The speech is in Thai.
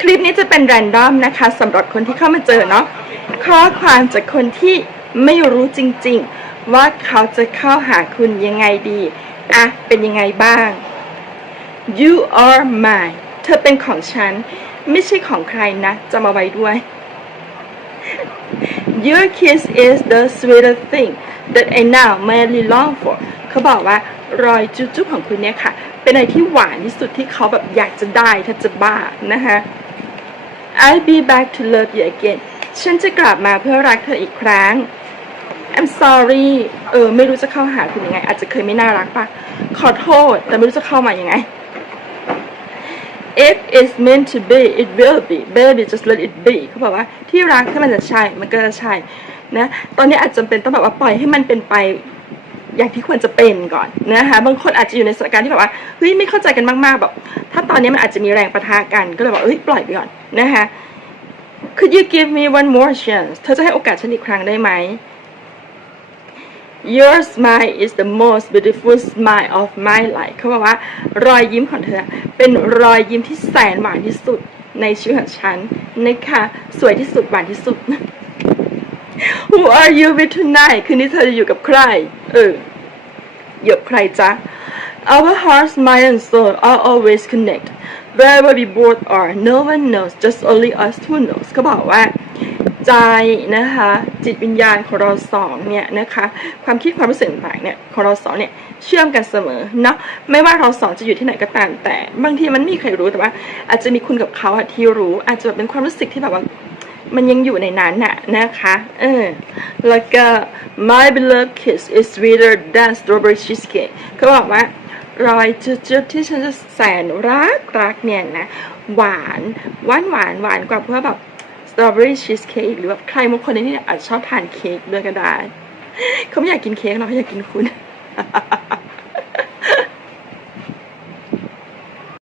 คลิปนี้จะเป็นแรนดอมนะคะสำหรับคนที่เข้ามาเจอเนาะข้อความจากคนที่ไม่รู้จริงๆ ว่าเขาจะเข้าหาคุณยังไงดีอะเป็นยังไงบ้าง you are mine เธอเป็นของฉัน ไม่ใช่ของใครนะจะมาไว้ด้วย Your kiss is the sweetest thing that I now madly long for เขาบอกว่ารอยจุ๊บๆของคุณเนี่ยค่ะ เป็นอะไรที่หวานที่สุดที่เขาแบบอยากจะได้ถ้าจะบ้านะคะ I'll be back to love you again ฉันจะกลับมาเพื่อรักเธออีกครั้ง I'm sorry เออ ไม่รู้จะเข้าหาคุณยังไง อาจจะเคยไม่น่ารักปะขอโทษ แต่ไม่รู้จะเข้ามายังไง If it's meant to be it will be baby just let it be เขาบอกว่าที่รักถ้ามันจะใช่ มันก็จะใช่ นะ ตอนนี้อาจจำเป็นต้องแบบว่าปล่อยให้มันเป็นไป อย่างที่ควรจะเป็นก่อนนะคะ บางคนอาจจะอยู่ในสถานการณ์ที่แบบว่าเฮ้ยไม่เข้าใจกันมากๆแบบถ้าตอนนี้มันอาจจะมีแรงประทะกันก็เลยบอกเฮ้ยปล่อยไปก่อนนะคะ Could you give me one more chance เธอจะให้โอกาสฉันอีกครั้งได้ไหม Your smile is the most beautiful smile of my life เขาบอกว่ารอยยิ้มของเธอ เป็นรอยยิ้มที่แสนหวานที่สุดในชีวิตของฉันนะคะสวยที่สุดหวานที่สุด Who are you with tonight คืนนี้เธอจะอยู่กับใคร เออ อยู่กับใครจ๊ะ Our hearts, mind and soul are always connect wherever we both are no one knows just only us who knows เขาบอกว่า ใจนะคะ จิตวิญญาณของเราสองเนี่ยนะคะ ความคิดความรู้สึกต่างเนี่ยของเราสองเนี่ยเชื่อมกันเสมอเนาะไม่ว่าเราสองจะอยู่ที่ไหนก็ตามแต่ บางทีมันไม่มีใครรู้แต่ว่า อาจจะมีคุณกับเขาที่รู้ อาจจะแบบเป็นความรู้สึกที่แบบว่า มันยังอยู่ในนั้นน่ะนะคะเออแล้วก็ my beloved kiss is sweeter than strawberry cheesecake เขาบอกว่ารอยจุดๆที่ฉันจะแสนรักรักเนี่ยนะ หวานหวานหวานหวานกว่าเพื่อแบบ strawberry cheesecake หรือแบบใครบางคนในที่เนี่ยอาจจะชอบทานเค้กด้วยก็ได้ เขาไม่อยากกินเค้กหรอกเขาอยากกินคุณ